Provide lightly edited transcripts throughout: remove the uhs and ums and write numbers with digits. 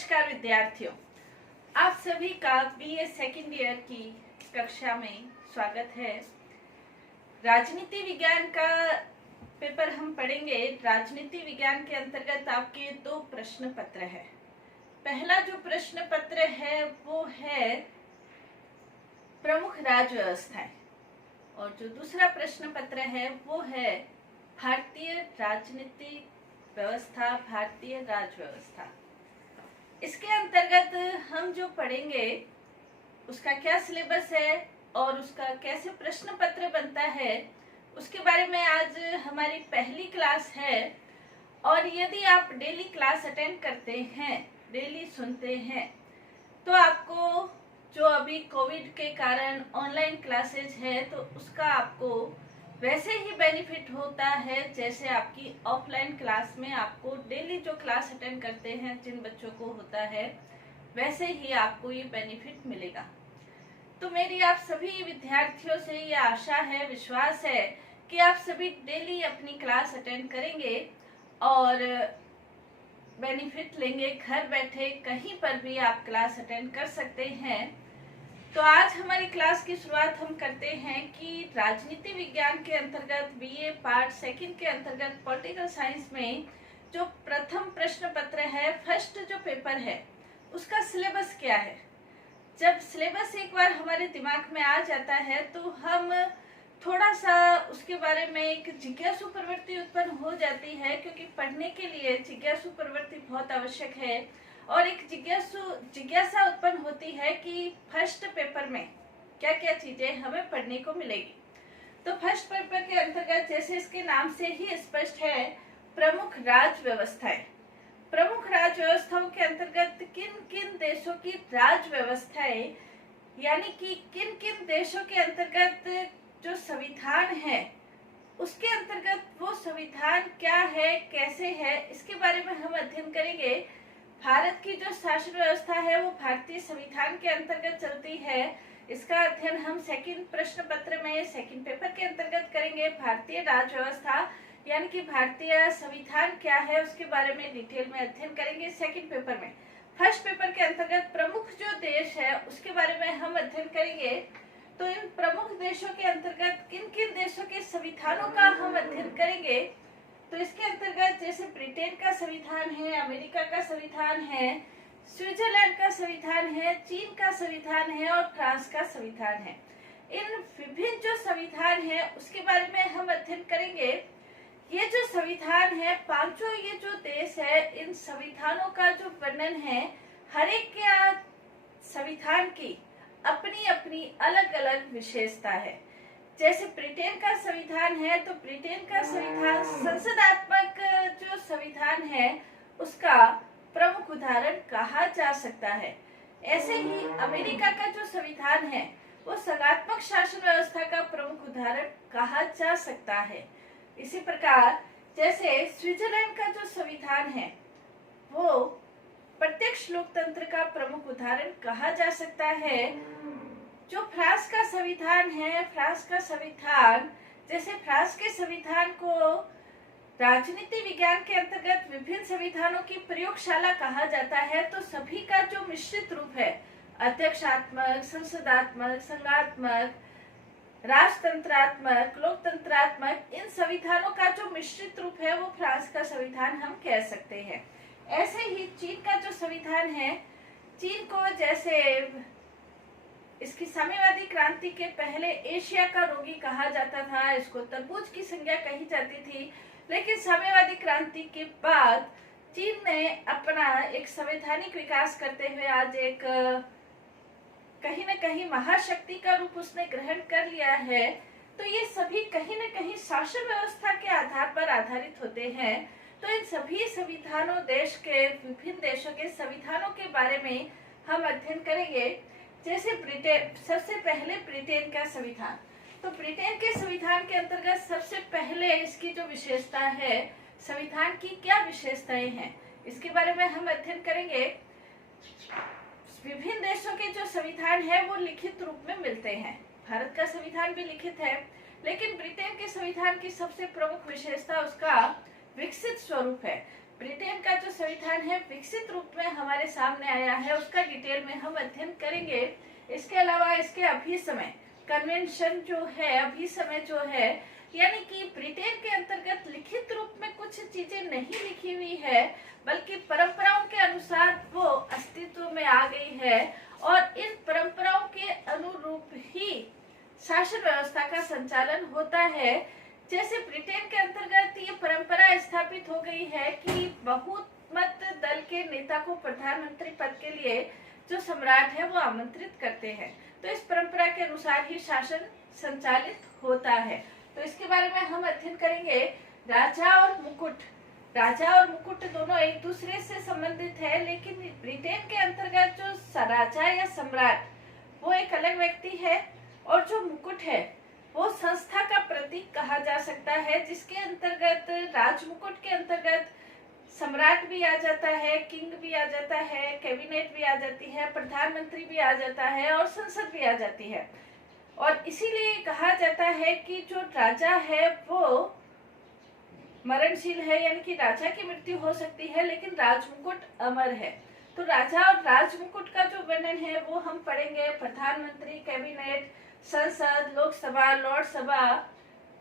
नमस्कार विद्यार्थियों, आप सभी का बीए सेकेंड ईयर की कक्षा में स्वागत है। राजनीति विज्ञान का पेपर हम पढ़ेंगे। राजनीति विज्ञान के अंतर्गत आपके दो प्रश्न पत्र है। पहला जो प्रश्न पत्र है वो है प्रमुख राज्य व्यवस्थाएं, और जो दूसरा प्रश्न पत्र है वो है भारतीय राजनीतिक व्यवस्था, भारतीय राज्य व्यवस्था। इसके अंतर्गत हम जो पढ़ेंगे उसका क्या सिलेबस है और उसका कैसे प्रश्न पत्र बनता है उसके बारे में आज हमारी पहली क्लास है। और यदि आप डेली क्लास अटेंड करते हैं, डेली सुनते हैं, तो आपको जो अभी कोविड के कारण ऑनलाइन क्लासेज है तो उसका आपको वैसे ही बेनिफिट होता है जैसे आपकी ऑफलाइन क्लास में आपको डेली जो क्लास अटेंड करते हैं जिन बच्चों को होता है वैसे ही आपको ये बेनिफिट मिलेगा। तो मेरी आप सभी विद्यार्थियों से ये आशा है, विश्वास है कि आप सभी डेली अपनी क्लास अटेंड करेंगे और बेनिफिट लेंगे। घर बैठे कहीं पर भी आप क्लास अटेंड कर सकते हैं। तो आज हमारी क्लास की शुरुआत हम करते हैं कि राजनीति विज्ञान के अंतर्गत बीए पार्ट सेकंड के अंतर्गत पॉलिटिकल साइंस में जो प्रथम प्रश्न पत्र है, फर्स्ट जो पेपर है, उसका सिलेबस क्या है। जब सिलेबस एक बार हमारे दिमाग में आ जाता है तो हम थोड़ा सा उसके बारे में एक जिज्ञासु प्रवृत्ति उत्पन्न हो जाती है, क्योंकि पढ़ने के लिए जिज्ञासु प्रवृत्ति बहुत आवश्यक है और एक जिज्ञासा उत्पन्न होती है कि फर्स्ट पेपर में क्या क्या चीजें हमें पढ़ने को मिलेगी। तो फर्स्ट पेपर के अंतर्गत जैसे इसके नाम से ही स्पष्ट है, प्रमुख राज्य व्यवस्थाएं। प्रमुख राज्य व्यवस्थाओं के अंतर्गत किन किन देशों की राज्य व्यवस्थाएं, यानी कि किन किन देशों के अंतर्गत जो संविधान है उसके अंतर्गत वो संविधान क्या है, कैसे है, इसके बारे में हम अध्ययन करेंगे। भारत की जो शासन व्यवस्था है वो भारतीय संविधान के अंतर्गत चलती है। इसका अध्ययन हम सेकंड प्रश्न पत्र में सेकंड पेपर के अंतर्गत करेंगे। भारतीय राज्य व्यवस्था यानी कि भारतीय संविधान क्या है उसके बारे में डिटेल में अध्ययन करेंगे सेकंड पेपर में। फर्स्ट पेपर के अंतर्गत प्रमुख जो देश है उसके बारे में हम अध्ययन करेंगे। तो इन प्रमुख देशों के अंतर्गत किन किन देशों के संविधानों का हम अध्ययन करेंगे। तो इसके अंतर्गत जैसे ब्रिटेन का संविधान है, अमेरिका का संविधान है, स्विट्जरलैंड का संविधान है, चीन का संविधान है और फ्रांस का संविधान है। इन विभिन्न जो संविधान है उसके बारे में हम अध्ययन करेंगे। ये जो संविधान है, पांचों ये जो देश है, इन संविधानों का जो वर्णन है, हर एक के संविधान की अपनी अपनी अलग अलग विशेषता है। जैसे ब्रिटेन का संविधान है तो ब्रिटेन का संविधान संसदात्मक जो संविधान है उसका प्रमुख उदाहरण कहा जा सकता है। ऐसे ही अमेरिका का जो संविधान है वो संघात्मक शासन व्यवस्था का प्रमुख उदाहरण कहा जा सकता है। इसी प्रकार जैसे स्विट्जरलैंड का जो संविधान है वो प्रत्यक्ष लोकतंत्र का प्रमुख उदाहरण कहा जा सकता है। जो फ्रांस का संविधान है, फ्रांस का संविधान, जैसे फ्रांस के संविधान को राजनीति विज्ञान के अंतर्गत विभिन्न संविधानों की प्रयोगशाला कहा जाता है। तो सभी का जो मिश्रित रूप है, अध्यक्षात्मक, संसदात्मक, संघात्मक, राजतंत्रात्मक, लोकतंत्रात्मक, इन संविधानों का जो मिश्रित रूप है वो फ्रांस का संविधान हम कह सकते हैं। ऐसे ही चीन का जो संविधान है, चीन को जैसे इसकी साम्यवादी क्रांति के पहले एशिया का रोगी कहा जाता था, इसको तरबूज की संज्ञा कही जाती थी, लेकिन साम्यवादी क्रांति के बाद चीन ने अपना एक संवैधानिक विकास करते हुए आज एक कहीं न कहीं महाशक्ति का रूप उसने ग्रहण कर लिया है। तो ये सभी कहीं न कहीं शासन व्यवस्था के आधार पर आधारित होते हैं। तो इन सभी संविधानों, देश के विभिन्न देशों के संविधानों के बारे में हम अध्ययन करेंगे। जैसे ब्रिटेन, सबसे पहले ब्रिटेन का संविधान। तो ब्रिटेन के संविधान के अंतर्गत सबसे पहले इसकी जो विशेषता है, संविधान की क्या विशेषताएं हैं, इसके बारे में हम अध्ययन करेंगे। विभिन्न देशों के जो संविधान है वो लिखित रूप में मिलते हैं। भारत का संविधान भी लिखित है, लेकिन ब्रिटेन के संविधान की सबसे प्रमुख विशेषता उसका विकसित स्वरूप है। ब्रिटेन का जो संविधान है विकसित रूप में हमारे सामने आया है, उसका डिटेल में हम अध्ययन करेंगे। इसके अलावा इसके अभिसमय कन्वेंशन जो है, अभिसमय जो है, यानी कि ब्रिटेन के अंतर्गत लिखित रूप में कुछ चीजें नहीं लिखी हुई है, बल्कि परंपराओं के अनुसार वो अस्तित्व में आ गई है और इन परंपराओं के अनुरूप ही शासन व्यवस्था का संचालन होता है। जैसे ब्रिटेन के अंतर्गत ये परंपरा स्थापित हो गई है कि बहुमत दल के नेता को प्रधानमंत्री पद के लिए जो सम्राट है वो आमंत्रित करते हैं, तो इस परंपरा के अनुसार ही शासन संचालित होता है। तो इसके बारे में हम अध्ययन करेंगे। राजा और मुकुट, राजा और मुकुट दोनों एक दूसरे से संबंधित है, लेकिन ब्रिटेन के अंतर्गत जो राजा या सम्राट वो एक अलग व्यक्ति है, और जो मुकुट है वो संस्था का प्रतीक कहा जा सकता है, जिसके अंतर्गत राजमुकुट के अंतर्गत सम्राट भी आ जाता है, किंग भी आ जाता है, कैबिनेट भी आ जाती है, प्रधानमंत्री भी आ जाता है और संसद भी आ जाती है। और इसीलिए कहा जाता है कि जो राजा है वो मरणशील है, यानी कि राजा की मृत्यु हो सकती है लेकिन राजमुकुट अमर है। तो राजा और राजमुकुट का जो वर्णन है वो हम पढ़ेंगे। प्रधानमंत्री, कैबिनेट, संसद, लोकसभा, लॉर्ड सभा,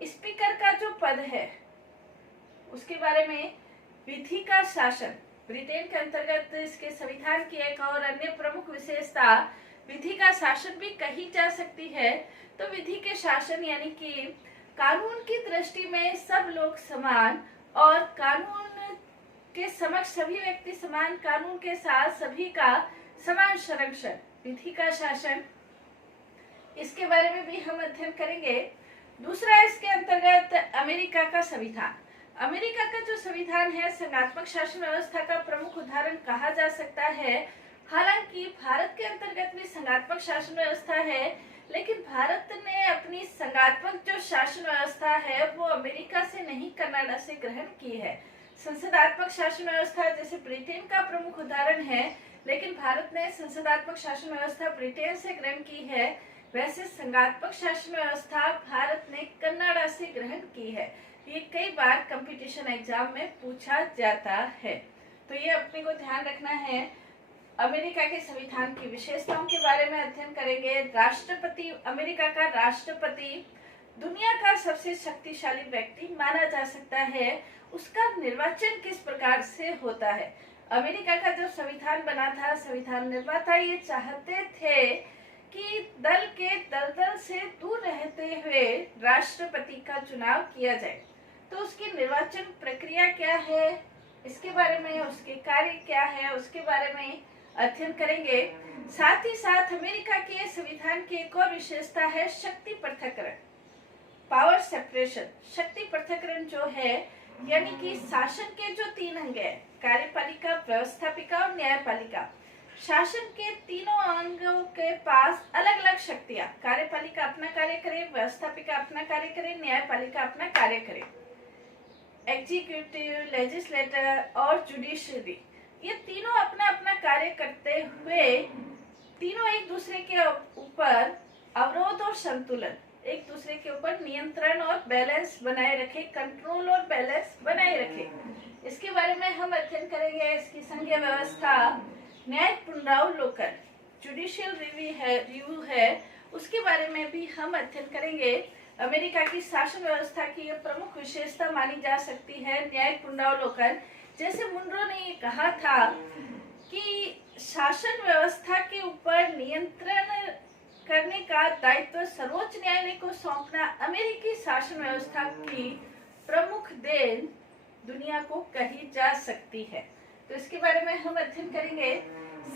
स्पीकर का जो पद है उसके बारे में, विधि का शासन, ब्रिटेन के अंतर्गत इसके संविधान की एक और अन्य प्रमुख विशेषता विधि का शासन भी कही जा सकती है। तो विधि के शासन यानी कि कानून की दृष्टि में सब लोग समान और कानून के समक्ष सभी व्यक्ति समान, कानून के साथ सभी का समान संरक्षण, विधि का शासन, इसके बारे में भी हम अध्ययन करेंगे। दूसरा इसके अंतर्गत अमेरिका का संविधान। अमेरिका का जो संविधान है संघात्मक शासन व्यवस्था का प्रमुख उदाहरण कहा जा सकता है। हालांकि भारत के अंतर्गत भी संघात्मक शासन व्यवस्था है, लेकिन भारत ने अपनी संघात्मक जो शासन व्यवस्था है वो अमेरिका से नहीं, कनाडा से ग्रहण की है। संसदात्मक शासन व्यवस्था जैसे ब्रिटेन का प्रमुख उदाहरण है, लेकिन भारत ने संसदात्मक शासन व्यवस्था ब्रिटेन से ग्रहण की है। वैसे संघात्मक शासन व्यवस्था भारत ने कनाडा से ग्रहण की है। ये कई बार कंपटीशन एग्जाम में पूछा जाता है, तो ये अपने को ध्यान रखना है। अमेरिका के संविधान की विशेषताओं के बारे में अध्ययन करेंगे। राष्ट्रपति, अमेरिका का राष्ट्रपति दुनिया का सबसे शक्तिशाली व्यक्ति माना जा सकता है। उसका निर्वाचन किस प्रकार से होता है? अमेरिका का जब संविधान बना था, संविधान निर्माता ये चाहते थे कि दल के दलदल से दूर रहते हुए राष्ट्रपति का चुनाव किया जाए। तो उसकी निर्वाचन प्रक्रिया क्या है, इसके बारे में, उसके कार्य क्या है, उसके बारे में अध्ययन करेंगे। साथ ही साथ अमेरिका के संविधान की एक और विशेषता है शक्ति पृथक्करण, पावर सेपरेशन। शक्ति पृथक्करण जो है यानी कि शासन के जो तीन अंग है, कार्यपालिका, व्यवस्थापिका और न्यायपालिका, शासन के तीनों अंगों के पास अलग अलग शक्तियां, कार्यपालिका अपना कार्य करे, व्यवस्थापिका अपना कार्य करे, न्यायपालिका अपना कार्य करे। एग्जीक्यूटिव, लेजिस्लेटर और जुडिशरी, ये तीनों अपना अपना कार्य करते हुए तीनों एक दूसरे के ऊपर अवरोध और संतुलन, एक दूसरे के ऊपर नियंत्रण और बैलेंस बनाए रखे, कंट्रोल और बैलेंस बनाए रखे। इसके बारे में हम अध्ययन करेंगे। इसकी संघीय व्यवस्था, न्यायिक पुनरावलोकन, जुडिशियल रिव्यू है, उसके बारे में भी हम अध्ययन करेंगे। अमेरिका की शासन व्यवस्था की प्रमुख विशेषता मानी जा सकती है न्यायिक पुनरावलोकन। जैसे मुनरो ने ये कहा था कि शासन व्यवस्था के ऊपर नियंत्रण करने का दायित्व सर्वोच्च न्यायालय को सौंपना अमेरिकी शासन व्यवस्था की प्रमुख देन दुनिया को कही जा सकती है। तो इसके बारे में हम अध्ययन करेंगे।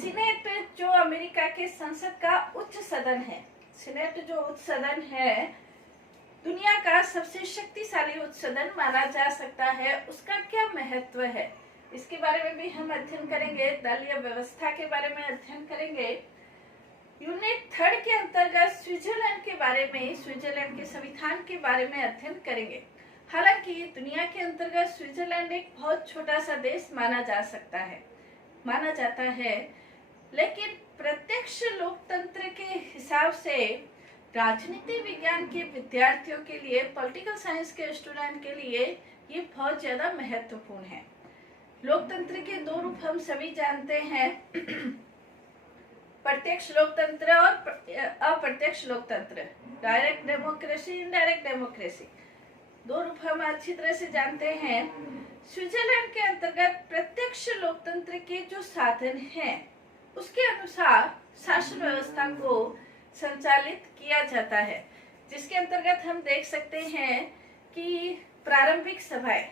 सीनेट जो अमेरिका के संसद का उच्च सदन है, सीनेट जो उच्च सदन है दुनिया का सबसे शक्तिशाली उच्च सदन माना जा सकता है। उसका क्या महत्व है, इसके बारे में भी हम अध्ययन करेंगे। दलीय व्यवस्था के बारे में अध्ययन करेंगे। यूनिट 3 के अंतर्गत स्विट्जरलैंड के बारे में, स्विट्जरलैंड के संविधान के बारे में अध्ययन करेंगे। हालांकि दुनिया के अंतर्गत स्विट्जरलैंड एक बहुत छोटा सा देश माना जाता है, लेकिन प्रत्यक्ष लोकतंत्र के हिसाब से राजनीति विज्ञान के विद्यार्थियों के लिए, पॉलिटिकल साइंस के स्टूडेंट के लिए ये बहुत ज्यादा महत्वपूर्ण है। लोकतंत्र के दो रूप हम सभी जानते हैं, प्रत्यक्ष लोकतंत्र और अप्रत्यक्ष लोकतंत्र, डायरेक्ट डेमोक्रेसी, इनडायरेक्ट डेमोक्रेसी। दो रूप हम अच्छी तरह से जानते हैं। स्विट्जरलैंड के अंतर्गत प्रत्यक्ष लोकतंत्र के जो साधन हैं उसके अनुसार शासन व्यवस्था को संचालित किया जाता है, जिसके अंतर्गत हम देख सकते हैं कि प्रारंभिक सभाएं,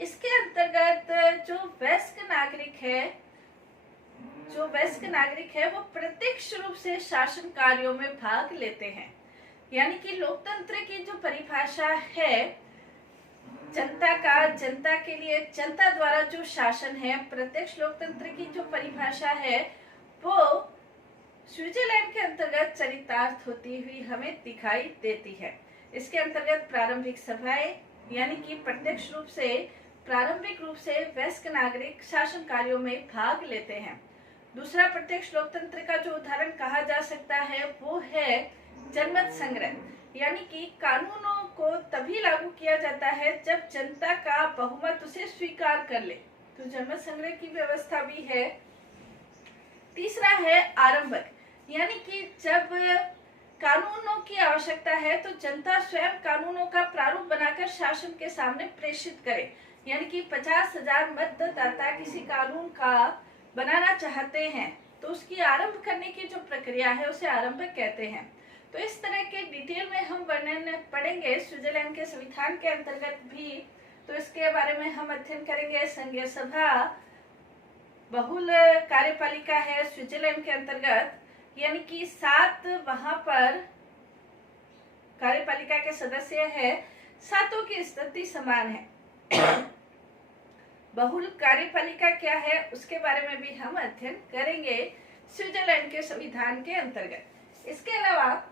इसके अंतर्गत जो वयस्क नागरिक है वो प्रत्यक्ष रूप से शासन कार्यों में भाग लेते हैं। यानी कि लोकतंत्र की जो परिभाषा है, जनता के लिए जनता द्वारा जो शासन है, प्रत्यक्ष लोकतंत्र की जो परिभाषा है वो स्विट्जरलैंड के अंतर्गत चरितार्थ होती हुई हमें दिखाई देती है। इसके अंतर्गत प्रारंभिक सभाएं, यानी कि प्रत्यक्ष रूप से प्रारंभिक रूप से वयस्क नागरिक शासन कार्यों में भाग लेते हैं। दूसरा प्रत्यक्ष लोकतंत्र का जो उदाहरण कहा जा सकता है वो है जनमत संग्रह, यानी कि कानूनों को तभी लागू किया जाता है जब जनता का बहुमत उसे स्वीकार कर ले, तो जनमत संग्रह की व्यवस्था भी है। तीसरा है आरंभक, यानी कि जब कानूनों की आवश्यकता है तो जनता स्वयं कानूनों का प्रारूप बनाकर शासन के सामने प्रेषित करे, यानी कि 50,000 मतदाता किसी कानून का बनाना चाहते हैं तो उसकी आरंभ करने की जो प्रक्रिया है उसे आरंभक कहते हैं। तो इस तरह के डिटेल में हम वर्णन पढ़ेंगे स्विट्जरलैंड के संविधान के अंतर्गत भी, तो इसके बारे में हम अध्ययन करेंगे। संघीय सभा बहुल कार्यपालिका है स्विट्जरलैंड के अंतर्गत, यानी कि 7 वहां पर कार्यपालिका के सदस्य है, 7 की स्थिति समान है। बहुल कार्यपालिका क्या है उसके बारे में भी हम अध्ययन करेंगे स्विट्जरलैंड के संविधान के अंतर्गत। इसके अलावा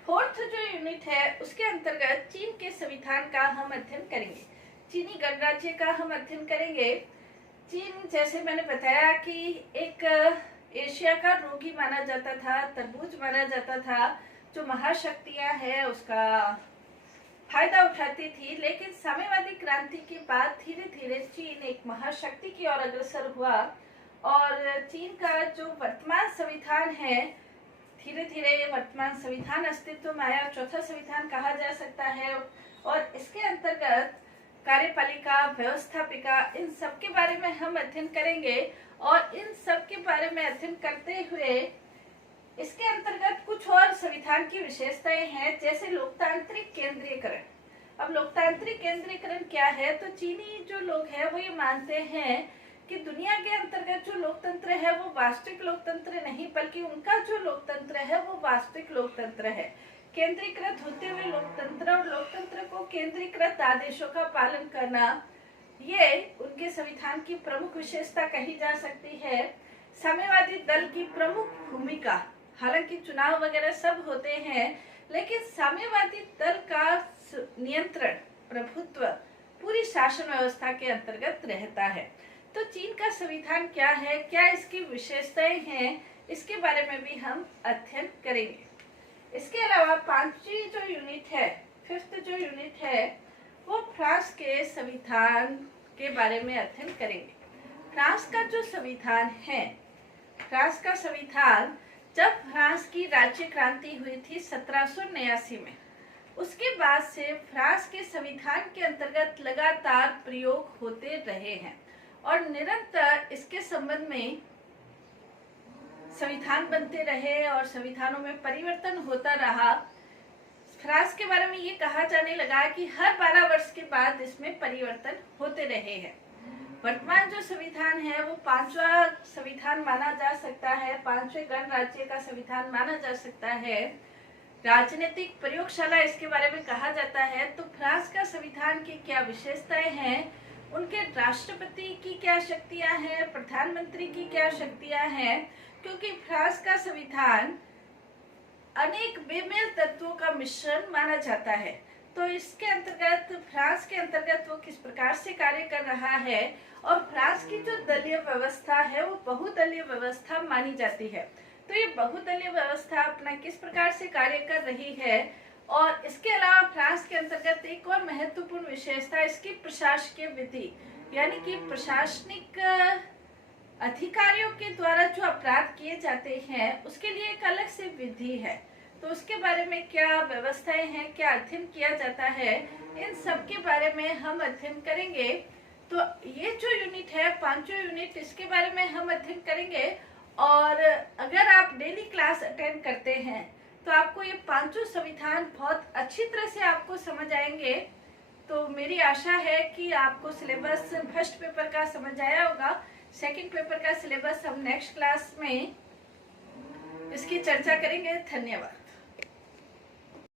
4th जो यूनिट है उसके अंतर्गत चीन के संविधान का हम अध्ययन करेंगे, चीनी गणराज्य का हम अध्ययन करेंगे। चीन, जैसे मैंने बताया कि एक एशिया का रोगी माना जाता था, तरबूज माना जाता था, जो महाशक्तियां है उसका फायदा उठाती थी, लेकिन साम्यवादी क्रांति के बाद धीरे धीरे चीन एक महाशक्ति की ओर अग्रसर हुआ और चीन का जो वर्तमान संविधान है, धीरे धीरे ये वर्तमान संविधान अस्तित्व में आया, चौथा संविधान कहा जा सकता है। और इसके अंतर्गत कार्यपालिका, व्यवस्थापिका, इन सब के बारे में हम अध्ययन करेंगे। और इन सब के बारे में अध्ययन करते हुए इसके अंतर्गत कुछ और संविधान की विशेषताएं हैं, जैसे लोकतांत्रिक केंद्रीयकरण। अब लोकतांत्रिक केंद्रीयकरण क्या है, तो चीनी जो लोग हैं वो ये मानते हैं कि दुनिया के अंतर्गत जो लोकतंत्र है वो वास्तविक लोकतंत्र नहीं, बल्कि उनका जो लोकतंत्र है वो वास्तविक लोकतंत्र है। केंद्रीकृत होते हुए लोकतंत्र और लोकतंत्र को केंद्रीकृत आदेशों का पालन करना, ये उनके संविधान की प्रमुख विशेषता कही जा सकती है। साम्यवादी दल की प्रमुख भूमिका, हालांकि चुनाव वगैरह सब होते हैं, लेकिन साम्यवादी दल का नियंत्रण, प्रभुत्व पूरी शासन व्यवस्था के अंतर्गत रहता है। तो चीन का संविधान क्या है, क्या इसकी विशेषताएं हैं, इसके बारे में भी हम अध्ययन करेंगे। इसके अलावा 5वीं जो यूनिट है, 5th जो यूनिट है, वो फ्रांस के संविधान के बारे में अध्ययन करेंगे। फ्रांस का जो संविधान है, फ्रांस का संविधान जब फ्रांस की राज्य क्रांति हुई थी 1789 में, उसके बाद से फ्रांस के संविधान के अंतर्गत लगातार प्रयोग होते रहे हैं और निरंतर इसके संबंध में संविधान बनते रहे और संविधानों में परिवर्तन होता रहा। फ्रांस के बारे में ये कहा जाने लगा कि हर 12 वर्ष के बाद इसमें परिवर्तन होते रहे हैं। वर्तमान जो संविधान है वो 5वां संविधान माना जा सकता है, 5वें गणराज्य का संविधान माना जा सकता है। राजनीतिक प्रयोगशाला इसके बारे में कहा जाता है। तो फ्रांस का संविधान की क्या विशेषताएं हैं, उनके राष्ट्रपति की क्या शक्तियां हैं, प्रधानमंत्री की क्या शक्तियां हैं, क्योंकि फ्रांस का संविधान अनेक बेमेल तत्वों का मिश्रण माना जाता है। तो इसके अंतर्गत फ्रांस के अंतर्गत वो किस प्रकार से कार्य कर रहा है और फ्रांस की जो दलीय व्यवस्था है वो बहुदलीय व्यवस्था मानी जाती है। तो ये बहुदलीय व्यवस्था अपना किस प्रकार से कार्य कर रही है। और इसके अलावा फ्रांस के अंतर्गत एक और महत्वपूर्ण विशेषता इसकी प्रशासकीय विधि, यानी कि प्रशासनिक अधिकारियों के द्वारा जो अपराध किए जाते हैं उसके लिए एक अलग से विधि है। तो उसके बारे में क्या व्यवस्थाएं हैं, क्या अध्ययन किया जाता है, इन सब के बारे में हम अध्ययन करेंगे। तो ये जो यूनिट है, 5 यूनिट, इसके बारे में हम अध्ययन करेंगे। और अगर आप डेली क्लास अटेंड करते हैं तो आपको ये 5 संविधान बहुत अच्छी तरह से आपको समझ आएंगे। तो मेरी आशा है कि आपको सिलेबस फर्स्ट पेपर का समझ आया होगा। सेकंड पेपर का सिलेबस हम नेक्स्ट क्लास में इसकी चर्चा करेंगे। धन्यवाद।